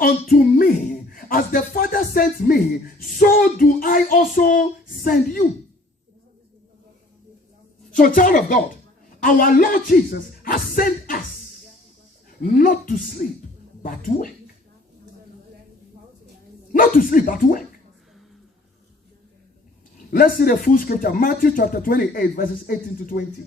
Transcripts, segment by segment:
unto me, as the Father sent me, so do I also send you. So, child of God, our Lord Jesus has sent us not to sleep, but to work. Not to sleep, but to work. Let's see the full scripture. Matthew chapter 28, verses 18 to 20.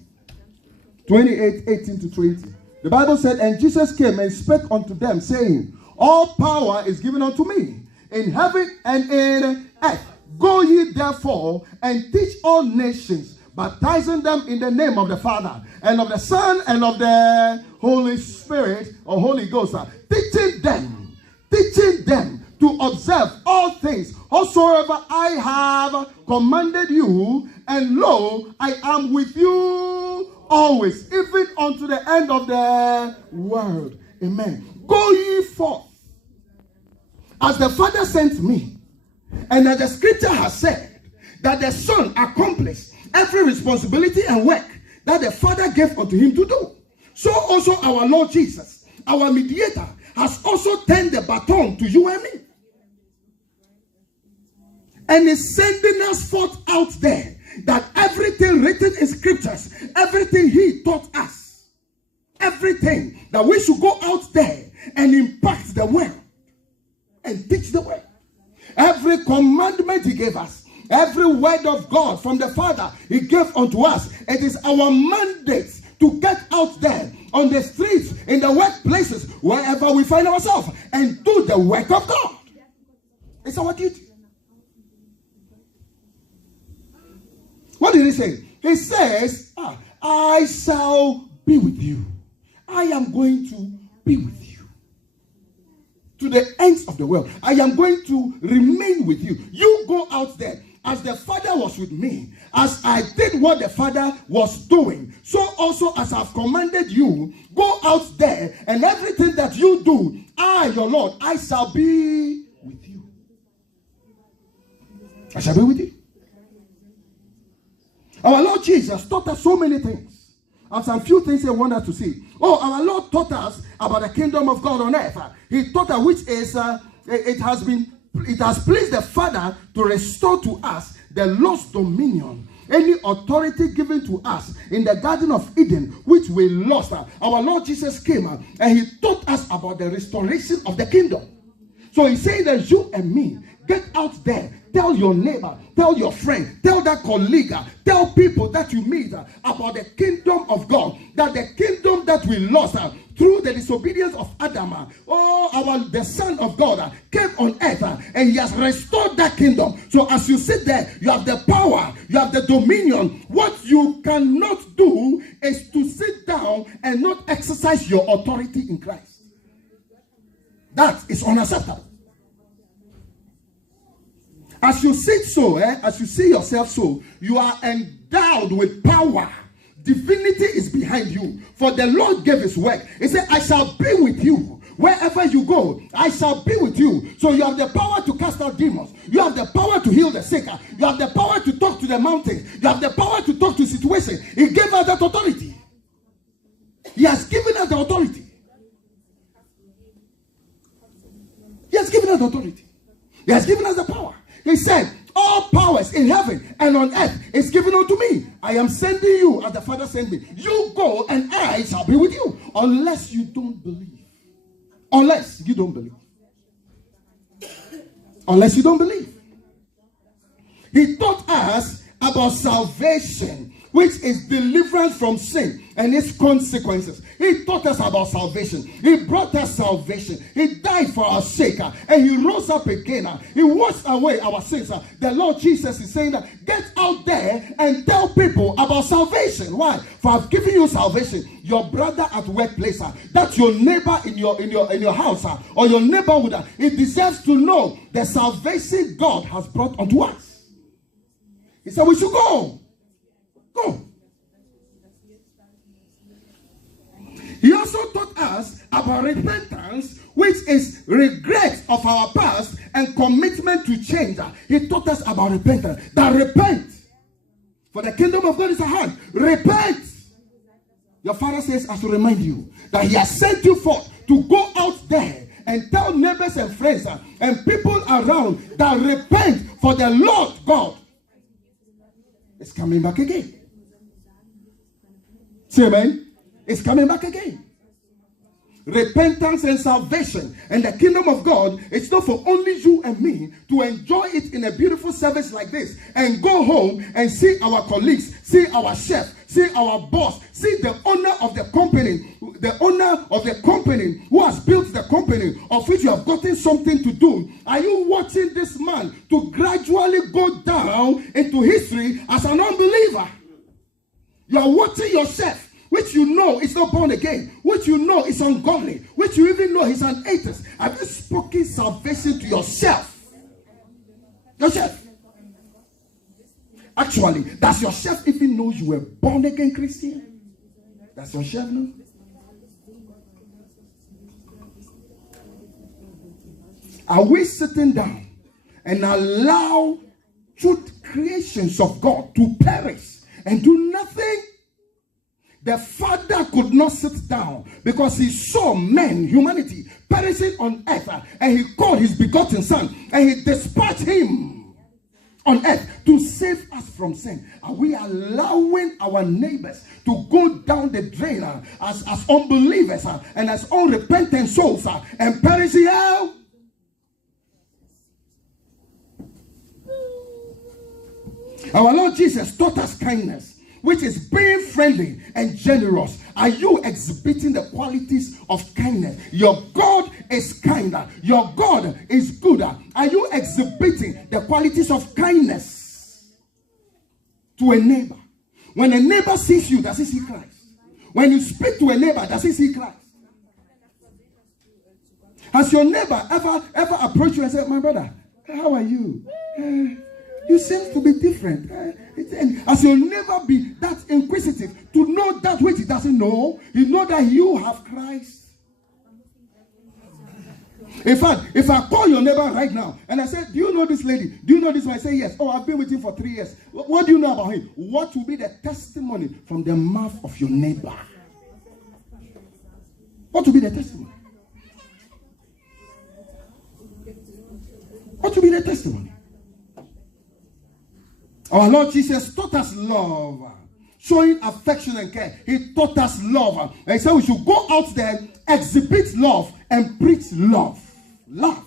28, 18 to 20. The Bible said, and Jesus came and spake unto them, saying, all power is given unto me, in heaven and in earth. Go ye therefore and teach all nations, baptizing them in the name of the Father, and of the Son, and of the Holy Spirit, or Holy Ghost, teaching them to observe all things whatsoever I have commanded you, and lo, I am with you always, even unto the end of the world. Amen. Go ye forth, as the Father sent me, and as the scripture has said, that the Son accomplished every responsibility and work that the Father gave unto him to do. So also our Lord Jesus, our mediator, has also turned the baton to you and me, and is sending us forth out there, that everything written in scriptures, everything he taught us, everything that we should go out there and impact the world and teach the world. Every commandment he gave us, every word of God from the Father he gave unto us, it is our mandate to get out there on the streets, in the workplaces, wherever we find ourselves, and do the work of God. It's our duty. What did he say? He says, I shall be with you. I am going to be with you to the ends of the world. I am going to remain with you. You go out there. As the Father was with me, as I did what the Father was doing, so also as I've commanded you, go out there, and everything that you do, I, your Lord, I shall be with you. I shall be with you. Our Lord Jesus taught us so many things. And some few things I want us to see. Oh, our Lord taught us about the kingdom of God on earth. He taught us, which is, it has pleased the Father to restore to us the lost dominion, any authority given to us in the Garden of Eden, which we lost. Our Lord Jesus came and he taught us about the restoration of the kingdom. So he's saying that you and me, get out there, tell your neighbor, tell your friend, tell that colleague, tell people that you meet about the kingdom of God, that the kingdom that we lost through the disobedience of Adam, the Son of God came on earth, and he has restored that kingdom. So as you sit there, you have the power, you have the dominion. What you cannot do is to sit down and not exercise your authority in Christ. That is unacceptable. As you sit so, as you see yourself so, you are endowed with power. Divinity is behind you. For the Lord gave his word. He said, I shall be with you. Wherever you go, I shall be with you. So you have the power to cast out demons. You have the power to heal the sick. You have the power to talk to the mountain. You have the power to talk to situations. He gave us that authority. He has given us the authority. He has given us the authority. He has given us the power. He said, all powers in heaven and on earth is given unto me. I am sending you as the Father sent me. You go and I shall be with you. Unless you don't believe. Unless you don't believe. Unless you don't believe. He taught us about salvation, which is deliverance from sin and its consequences. He taught us about salvation. He brought us salvation. He died for our sake, and he rose up again. He washed away our sins. The Lord Jesus is saying that get out there and tell people about salvation. Why? For I've given you salvation. Your brother at workplace, that's your neighbor in your house, or your neighborhood, he deserves to know the salvation God has brought unto us. He said we should go. Go. He also taught us about repentance, which is regret of our past and commitment to change. He taught us about repentance. That repent. For the kingdom of God is at hand. Repent. Your Father says, I should remind you that he has sent you forth to go out there and tell neighbors and friends and people around that repent, for the Lord God is coming back again. Say amen. It's coming back again. Repentance and salvation and the kingdom of God, it's not for only you and me to enjoy it in a beautiful service like this and go home and see our colleagues, see our chef, see our boss, see the owner of the company who has built the company of which you have gotten something to do. Are you watching this man to gradually go down into history as an unbeliever? You are watching your chef, which you know is not born again, which you know is ungodly, which you even know he's an atheist. Have you spoken salvation to yourself? Your chef. Actually, does your chef even know you were born again Christian? Does your chef know? Are we sitting down and allow truth creations of God to perish and do nothing? The Father could not sit down because he saw men, humanity, perishing on earth, and he called his begotten Son, and he dispatched him on earth to save us from sin. Are we allowing our neighbors to go down the drain as unbelievers and as unrepentant souls and perish in hell? Our Lord Jesus taught us kindness, which is being friendly and generous. Are you exhibiting the qualities of kindness? Your God is kinder. Your God is good. Are you exhibiting the qualities of kindness to a neighbor? When a neighbor sees you, does he see Christ? When you speak to a neighbor, does he see Christ? Has your neighbor ever approached you and said, "My brother, how are you? You seem to be different." As you'll never be that inquisitive to know that which he doesn't know, you know that you have Christ. In fact, if I call your neighbor right now and I say, "Do you know this lady? Do you know this one?" I say, "Yes." "Oh, I've been with him for 3 years. What do you know about him?" What will be the testimony from the mouth of your neighbor? What will be the testimony? What will be the testimony? Our Lord Jesus taught us love, showing affection and care. He taught us love. And he said we should go out there, exhibit love, and preach love. Love.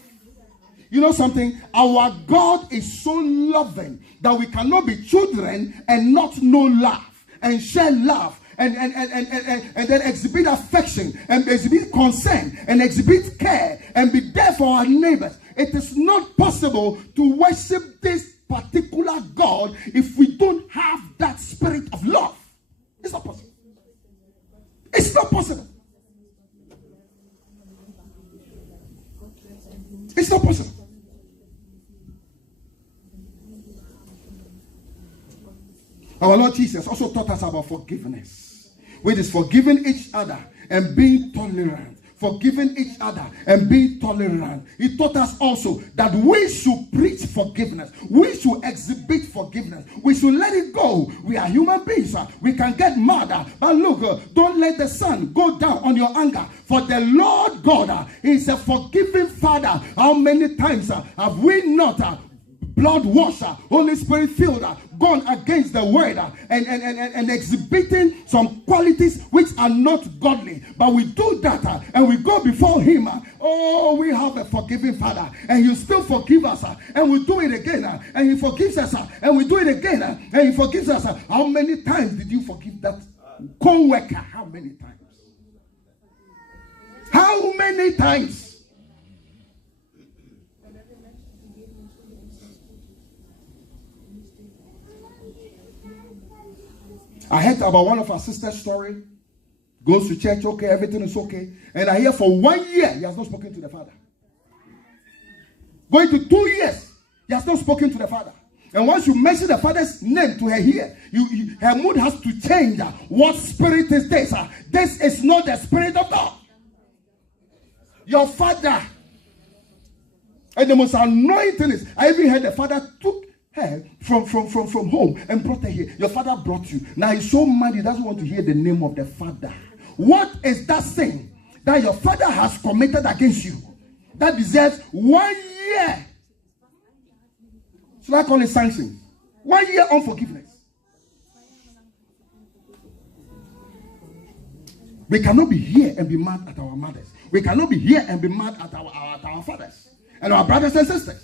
You know something? Our God is so loving that we cannot be children and not know love and share love. And then exhibit affection and exhibit concern and exhibit care and be there for our neighbors. It is not possible to worship this particular God if we don't have that spirit of love. It's not possible. It's not possible. It's not possible. Our Lord Jesus also taught us about forgiveness, which is forgiving each other and being tolerant. Forgiving each other and being tolerant. He taught us also that we should preach forgiveness. We should exhibit forgiveness. We should let it go. We are human beings. We can get mad. But look, don't let the sun go down on your anger. For the Lord God is a forgiving Father. How many times have we not blood washer, Holy Spirit filled, gone against the word and exhibiting some qualities which are not godly? But we do that and we go before him. Oh, we have a forgiving Father, and he'll still forgive us, and we do it again, and he forgives us, and we do it again, and he forgives us. How many times did you forgive that co-worker? How many times? How many times? I heard about one of our sister's story. Goes to church, okay, everything is okay. And I hear for 1 year, he has not spoken to the father. Going to 2 years, he has not spoken to the father. And once you mention the father's name to her here, her mood has to change. What spirit is this? This is not the Spirit of God. Your father. And the most annoying thing is, I even heard the father took her from home and brought her here. Your father brought you. Now he's so mad he doesn't want to hear the name of the father. What is that sin that your father has committed against you? that deserves 1 year. Should I call it sanctions? 1 year unforgiveness. We cannot be here and be mad at our mothers. We cannot be here and be mad at our fathers and our brothers and sisters.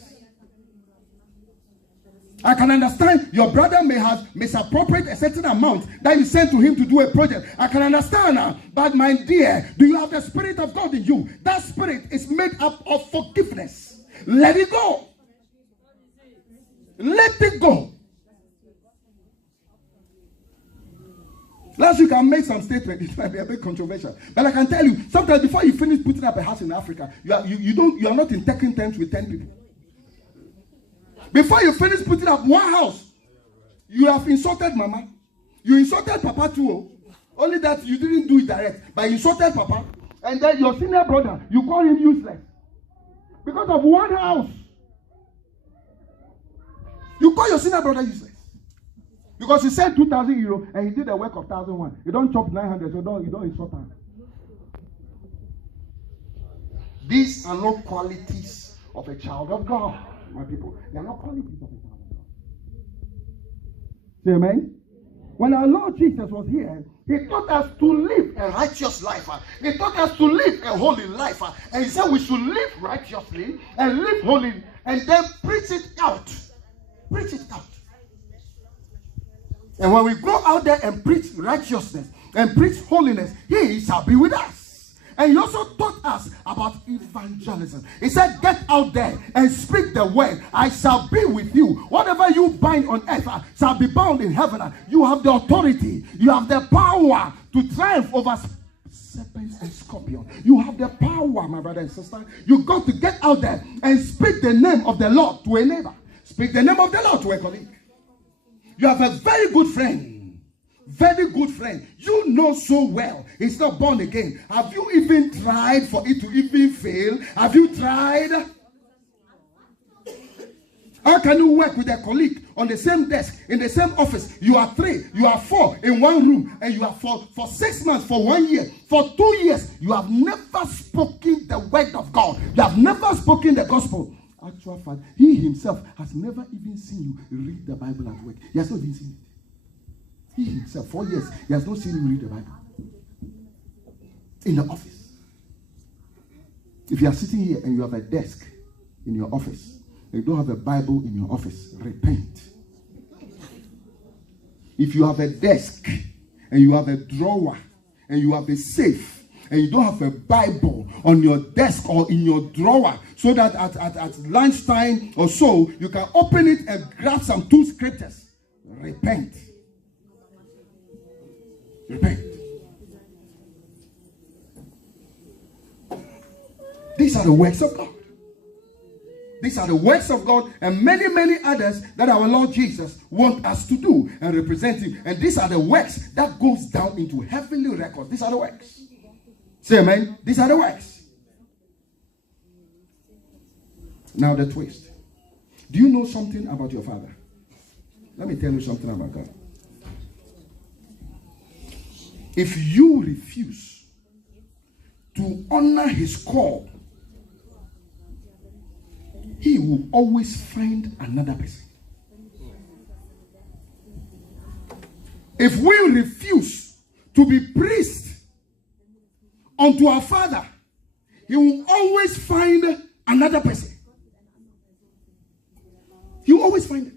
I can understand your brother may have misappropriated a certain amount that you sent to him to do a project. I can understand now. But my dear, do you have the Spirit of God in you? That Spirit is made up of forgiveness. Let it go. Let it go. Last week I made some statement. It might be a bit controversial, but I can tell you, sometimes before you finish putting up a house in Africa, you are not in taking terms with 10 people. Before you finish putting up one house, you have insulted Mama. You insulted Papa too. Only that you didn't do it direct, but you insulted Papa, and then your senior brother, you call him useless because of one house. You call your senior brother useless. Because he sent 2,000 euro and he did the work of 1,001. You don't chop 900, so you don't insult him. These are not qualities of a child of God, my people. They are not qualities of a child of God. Say amen? When our Lord Jesus was here, he taught us to live a righteous life. He taught us to live a holy life. And he said we should live righteously and live holy and then preach it out. Preach it out. And when we go out there and preach righteousness and preach holiness, he shall be with us. And he also taught us about evangelism. He said, get out there and speak the word. I shall be with you. Whatever you bind on earth shall be bound in heaven. You have the authority. You have the power to triumph over serpents and scorpions. You have the power, my brother and sister. You got to get out there and speak the name of the Lord to a neighbor. Speak the name of the Lord to a colleague. You have a very good friend. Very good friend. You know so well he's not born again. Have you even tried for it to even fail? Have you tried? How can you work with a colleague on the same desk, in the same office? You are 3, you are 4 in one room, and you are for 6 months, for 1 year, for 2 years. You have never spoken the word of God. You have never spoken the gospel. Actual fact, he himself has never even seen you read the Bible at work. He has not even seen it. He himself, 4 years, he has not seen you read the Bible. In the office. If you are sitting here and you have a desk in your office, and you don't have a Bible in your office, repent. If you have a desk, and you have a drawer, and you have a safe, and you don't have a Bible on your desk or in your drawer, so that at lunchtime or so, you can open it and grab some 2 scriptures. Repent. Repent. These are the works of God. These are the works of God and many, many others that our Lord Jesus wants us to do and represent him. And these are the works that goes down into heavenly records. These are the works. Say amen. These are the works. Now the twist. Do you know something about your father? Let me tell you something about God. If you refuse to honor his call, he will always find another person. If we refuse to be priests unto our Father, he will always find another person. He will always find it.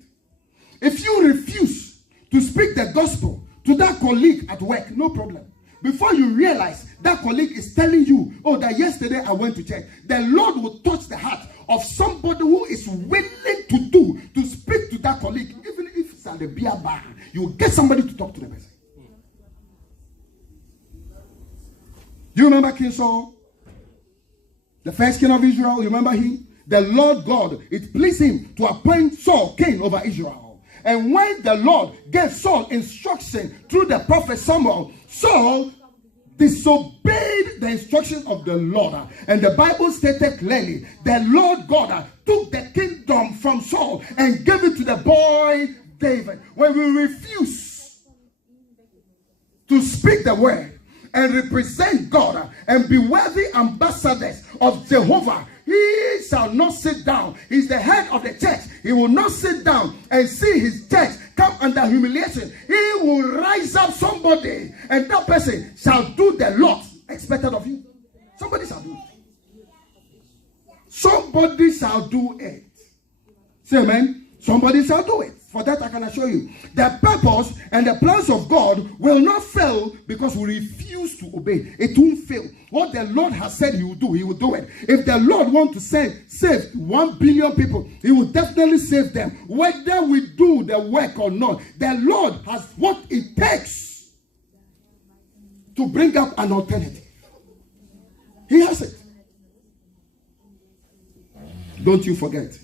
If you refuse to speak the gospel to that colleague at work, no problem. Before you realize that colleague is telling you, oh, that yesterday I went to church, the Lord will touch the heart of somebody who is willing to speak to that colleague, even if it's at the beer bar. You will get somebody to talk to the person. Do you remember King Saul? The first king of Israel, you remember him? The Lord God, it pleased him to appoint Saul king over Israel. And when the Lord gave Saul instruction through the prophet Samuel, Saul disobeyed the instructions of the Lord. And the Bible stated clearly, the Lord God took the kingdom from Saul and gave it to the boy David. When we refuse to speak the word and represent God and be worthy ambassadors of Jehovah, he shall not sit down. He's the head of the church. He will not sit down and see his church come under humiliation. He will rise up somebody, and that person shall do the lot expected of you. Somebody shall do it. Somebody shall do it. Say amen. Somebody shall do it. For that I can assure you. The purpose and the plans of God will not fail because we refuse to obey. It won't fail. What the Lord has said he will do it. If the Lord wants to save 1 billion people, he will definitely save them. Whether we do the work or not, the Lord has what it takes to bring up an alternative. He has it. Don't you forget.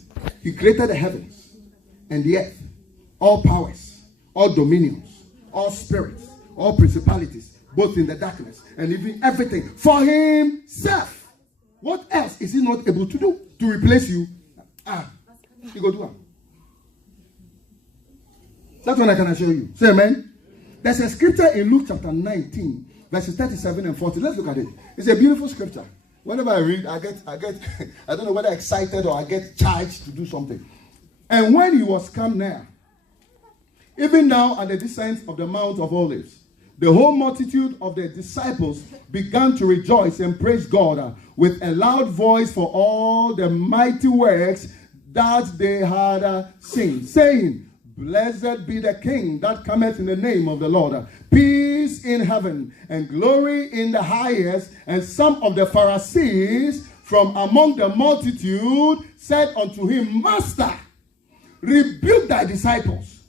He created the heavens and the earth, all powers, all dominions, all spirits, all principalities, both in the darkness and even everything for himself. What else is he not able to do to replace you? He go do it. That's what I can assure you. Say amen. There's a scripture in Luke chapter 19, verses 37 and 40. Let's look at it. It's a beautiful scripture. Whenever I read, I get, I don't know whether excited or I get charged to do something. And when he was come near, even now at the descent of the Mount of Olives, the whole multitude of the disciples began to rejoice and praise God with a loud voice for all the mighty works that they had seen, saying, Blessed be the King that cometh in the name of the Lord. Peace in heaven and glory in the highest. And some of the Pharisees from among the multitude said unto him, Master, rebuke thy disciples.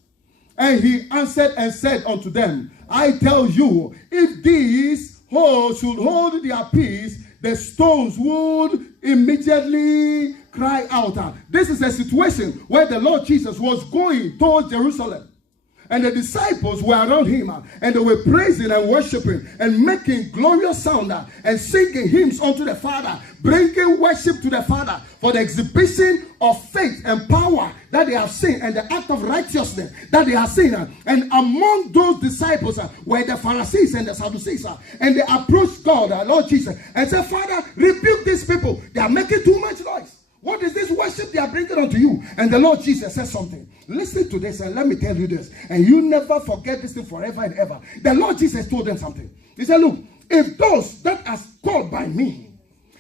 And he answered and said unto them, I tell you, if these should hold their peace, the stones would immediately cry out. This is a situation where the Lord Jesus was going towards Jerusalem. And the disciples were around him, and they were praising and worshiping and making glorious sound and singing hymns unto the Father, bringing worship to the Father for the exhibition of faith and power that they have seen and the act of righteousness that they have seen. And among those disciples were the Pharisees and the Sadducees. And they approached God, Lord Jesus, and said, Father, rebuke these people. They are making too much noise. What is this worship they are bringing unto you? And the Lord Jesus said something. Listen to this and let me tell you this. And you never forget this thing forever and ever. The Lord Jesus told them something. He said, look, if those that are called by me,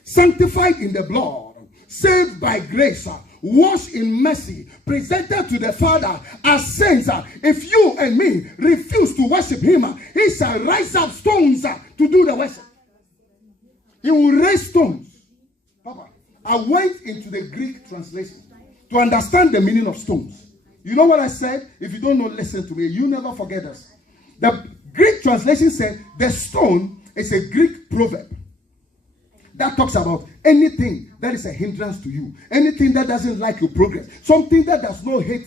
sanctified in the blood, saved by grace, washed in mercy, presented to the Father as saints, if you and me refuse to worship him, he shall rise up stones to do the worship. He will raise stones. Papa, I went into the Greek translation to understand the meaning of stones. You know what I said? If you don't know, listen to me. You never forget us. The Greek translation said the stone is a Greek proverb that talks about anything that is a hindrance to you, anything that doesn't like your progress, something that does not hate,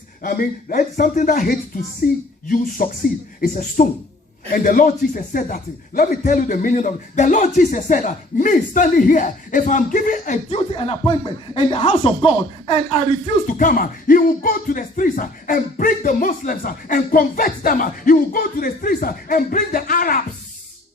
something that hates to see you succeed. It's a stone. And the Lord Jesus said that. Let me tell you the meaning of it. The Lord Jesus said, me standing here, if I'm giving a duty and appointment in the house of God and I refuse to come, he will go to the streets and bring the Muslims and convert them. He will go to the streets and bring the Arabs.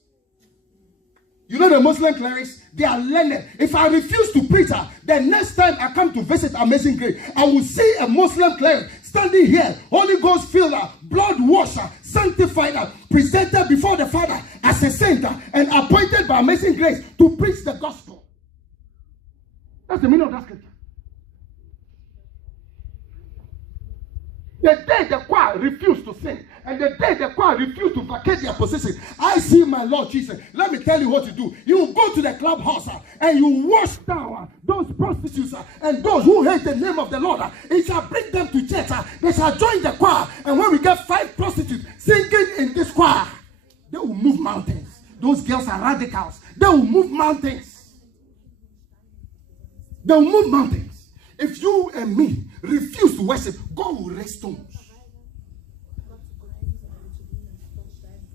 You know the Muslim clerics, they are learned. If I refuse to preach, the next time I come to visit Amazing Grace, I will see a Muslim cleric standing here, Holy Ghost filled, blood washer, sanctified, presented before the Father as a saint and appointed by Amazing Grace to preach the gospel. That's the meaning of that scripture. The day the choir refused to sing, and the day the choir refused to vacate their position, I see my Lord Jesus. Let me tell you what to do. You will go to the clubhouse and you wash down those prostitutes and those who hate the name of the Lord. It shall bring them to church. They shall join the choir. And when we get 5 prostitutes singing in this choir, they will move mountains. Those girls are radicals. They will move mountains. They will move mountains. If you and me refuse to worship, God will raise stones.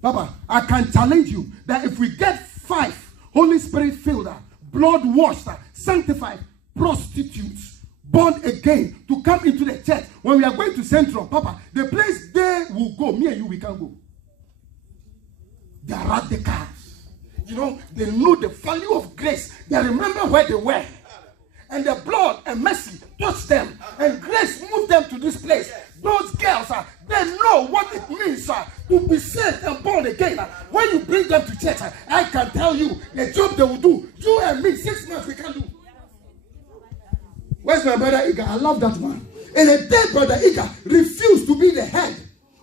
Papa, I can challenge you that if we get 5 Holy Spirit filled, blood washed, sanctified prostitutes, born again, to come into the church, when we are going to Central, Papa, the place they will go, me and you, we can't go. They are radicals. You know, they know the value of grace. They remember where they were. and the blood and mercy touch them, and grace move them to this place. Those girls, they know what it means to be saved and born again. When you bring them to church, I can tell you the job they will do. You and me, 6 months we can do. Where's my brother Iga? I love that man. And the day brother Iga refused to be the head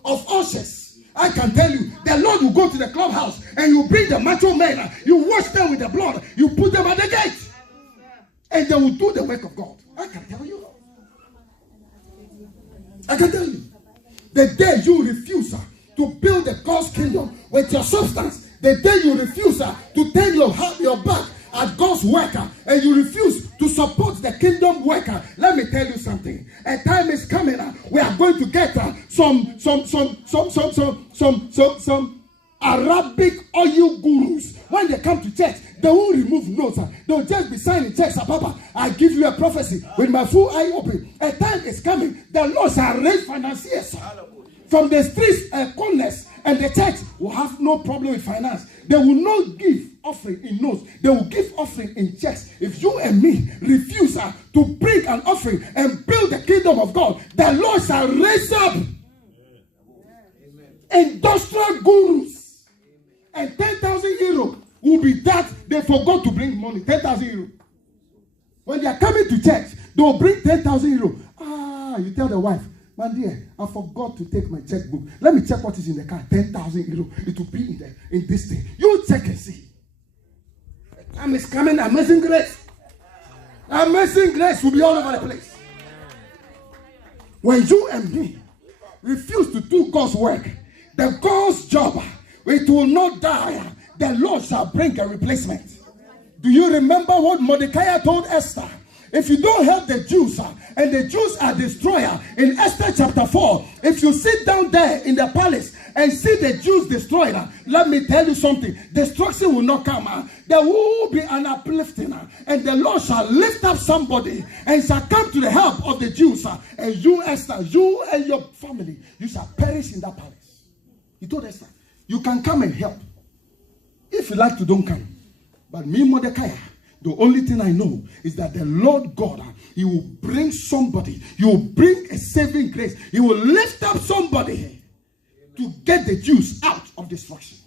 of ushers, I can tell you, the Lord will go to the clubhouse and you bring the macho men, you wash them with the blood, you put them at the gate, and they will do the work of God. I can tell you. I can tell you. The day you refuse to build the God's kingdom with your substance, the day you refuse to turn your back at God's worker, and you refuse to support the kingdom worker, let me tell you something. A time is coming. We are going to get some Arabic oil gurus. When they come to church, they won't remove notes. They'll just be signing checks. Papa, I give you a prophecy with my full eye open. A time is coming. The Lord shall raise financiers from the streets and corners, and the church will have no problem with finance. They will not give offering in notes. They will give offering in checks. If you and me refuse to bring an offering and build the kingdom of God, the Lord shall raise up industrial gurus. And 10,000 euro will be that they forgot to bring money. 10,000 euro. When they are coming to church, they will bring 10,000 euro. You tell the wife, my dear, I forgot to take my checkbook. Let me check what is in the car. 10,000 euro. It will be in this thing. You check and see. The time is coming. Amazing grace. Amazing grace will be all over the place. When you and me refuse to do God's work, the God's job, it will not die. The Lord shall bring a replacement. Do you remember what Mordecai told Esther? If you don't help the Jews, and the Jews are destroyer, in Esther chapter 4, if you sit down there in the palace and see the Jews destroyed, let me tell you something. Destruction will not come. There will be an uplifting, and the Lord shall lift up somebody and shall come to the help of the Jews. And you, Esther, you and your family, you shall perish in that palace. He told Esther, you can come and help. If you like to, don't come. But me, Mordecai, the only thing I know is that the Lord God, He will bring somebody. He will bring a saving grace. He will lift up somebody to get the Jews out of destruction.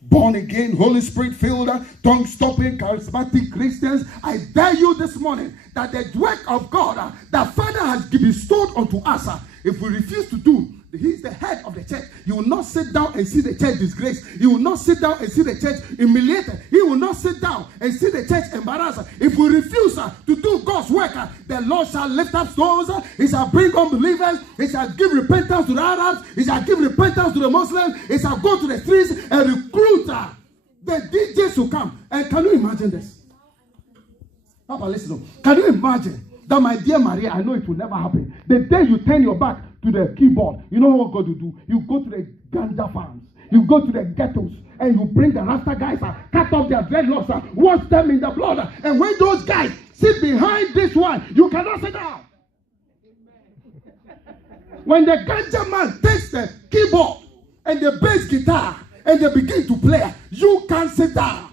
Born again, Holy Spirit filled, tongue-stopping, charismatic Christians, I dare you this morning that the work of God that Father has bestowed unto us, if we refuse to do, He's the head of the church. You will not sit down and see the church disgraced. You will not sit down and see the church humiliated. He will not sit down and see the church embarrassed. If we refuse to do God's work, the Lord shall lift up stones. He shall bring unbelievers. He shall give repentance to the Arabs. He shall give repentance to the Muslims. He shall go to the streets and recruit the DJs to come. And can you imagine this? Papa, listen. Can you imagine that, my dear Maria, I know it will never happen. The day you turn your back to the keyboard, you know what God will do? You go to the ganja farms, you go to the ghettos, and you bring the Rasta guys, cut off their dreadlocks, wash them in the blood. And when those guys sit behind this one, you cannot sit down. When the ganja man takes the keyboard and the bass guitar and they begin to play, you can't sit down.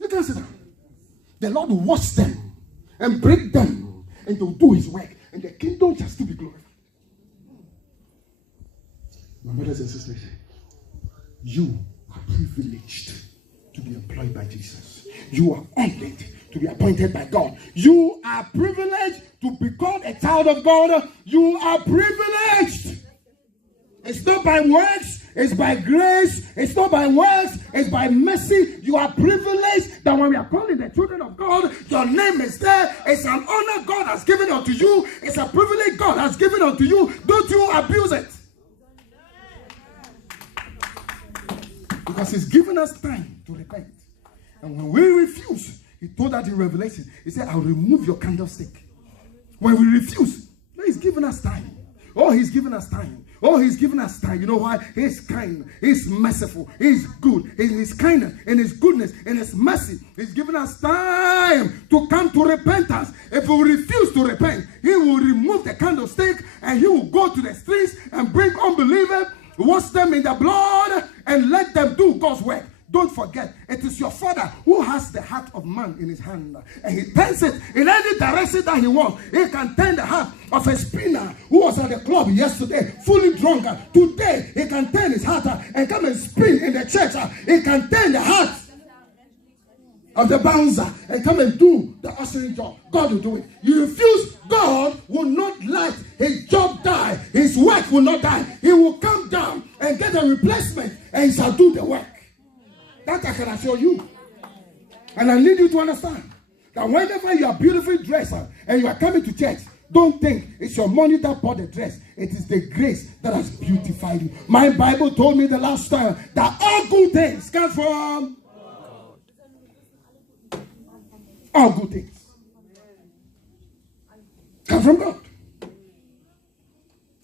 You can't sit down. The Lord will wash them and break them, and they'll do His work, and the kingdom shall still be glorified. My brothers and sisters, you are privileged to be employed by Jesus. You are honored to be appointed by God. You are privileged to become a child of God. You are privileged. It's not by works. It's by grace. It's not by works. It's by mercy. You are privileged that when we are calling the children of God, your name is there. It's an honor God has given unto you. It's a privilege God has given unto you. Don't you abuse it. Because He's given us time to repent. And when we refuse, He told that in Revelation. He said, I'll remove your candlestick. When we refuse, He's given us time. Oh, He's given us time. Oh, He's given us time. You know why? He's kind. He's merciful. He's good. In His kindness, in His goodness, in His mercy, He's given us time to come to repentance. If we refuse to repent, He will remove the candlestick and He will go to the streets and bring unbelievers, wash them in the blood, and let them do God's work. Don't forget, it is your Father who has the heart of of man in his hand, and he turns it in any direction that he wants. He can turn the heart of a spinner who was at the club yesterday, fully drunk. Today, he can turn his heart and come and spin in the church. He can turn the heart of the bouncer and come and do the ushering job. God will do it. You refuse, God will not let his job die. His work will not die. He will come down and get a replacement, and he shall do the work. That I can assure you. And I need you to understand that whenever you are beautifully dressed and you are coming to church, don't think it's your money that bought the dress. It is the grace that has beautified you. My Bible told me the last time that all good things come from all good things come from God.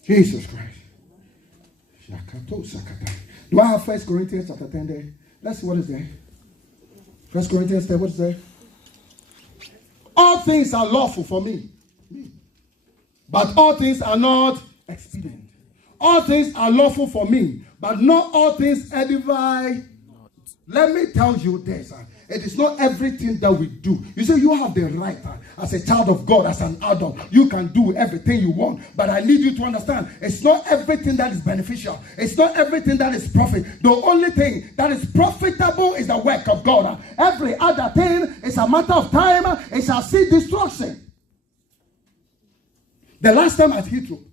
Jesus Christ. Do I have 1 Corinthians chapter 10 there? Let's see what is there. 1 Corinthians 10, what is there? All things are lawful for me, but all things are not expedient. All things are lawful for me, but not all things edify. Let me tell you this. It is not everything that we do. You say you have the right as a child of God, as an adult. You can do everything you want. But I need you to understand, it's not everything that is beneficial. It's not everything that is profit. The only thing that is profitable is the work of God. Every other thing is a matter of time. It shall see destruction. The last time at Heathrow,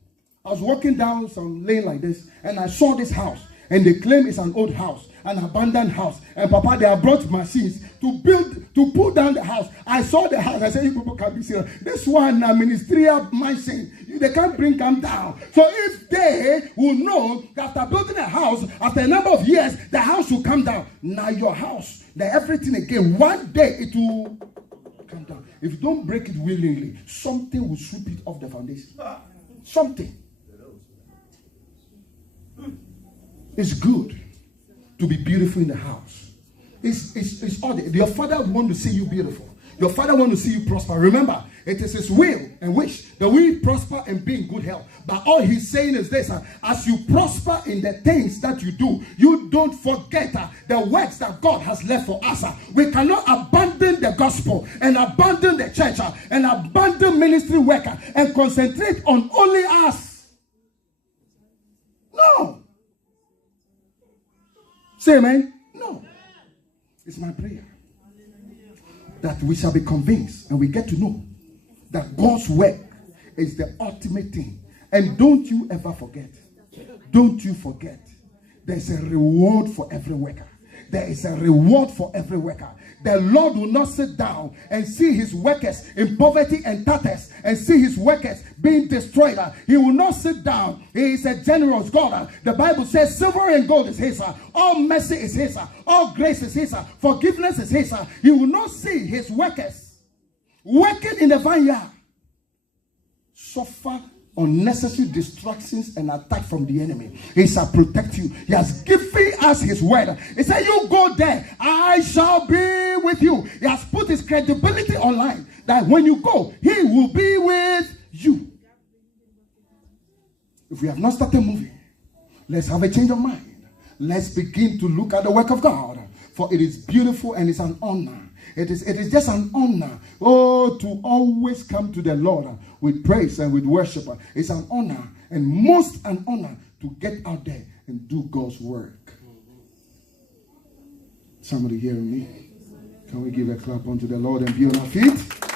I was walking down some lane like this, and I saw this house. And they claim it's an old house, an abandoned house. And Papa, they have brought machines to pull down the house. I saw the house. I said, you people can be serious. This one, ministerial mansion, they can't bring them down. So if they will know that after building a house, after a number of years, the house will come down. Now your house, everything again, one day it will come down. If you don't break it willingly, something will sweep it off the foundation. Something. It's good to be beautiful in the house. It's all your father wants to see you beautiful. Your father wants to see you prosper. Remember, it is his will and wish that we prosper and be in good health. But all he's saying is this: as you prosper in the things that you do, you don't forget the works that God has left for us. We cannot abandon the gospel and abandon the church and abandon ministry work and concentrate on only us. No. Say amen. No. It's my prayer that we shall be convinced and we get to know that God's work is the ultimate thing. And don't you ever forget. Don't you forget. There's a reward for every worker. There is a reward for every worker. The Lord will not sit down and see his workers in poverty and tatters and see his workers being destroyed. He will not sit down. He is a generous God. The Bible says silver and gold is his. All mercy is his. All grace is his. Forgiveness is his. He will not see his workers working in the vineyard suffer unnecessary distractions and attack from the enemy. He shall protect you. He has given us his word. He said, you go there, I shall be with you. He has put his credibility online that when you go, he will be with you. If we have not started moving, let's have a change of mind. Let's begin to look at the work of God, for it is beautiful and it's an honor. It is just an honor, to always come to the Lord with praise and with worship. It's an honor, and most an honor, to get out there and do God's work. Somebody hearing me? Can we give a clap unto the Lord and be on our feet?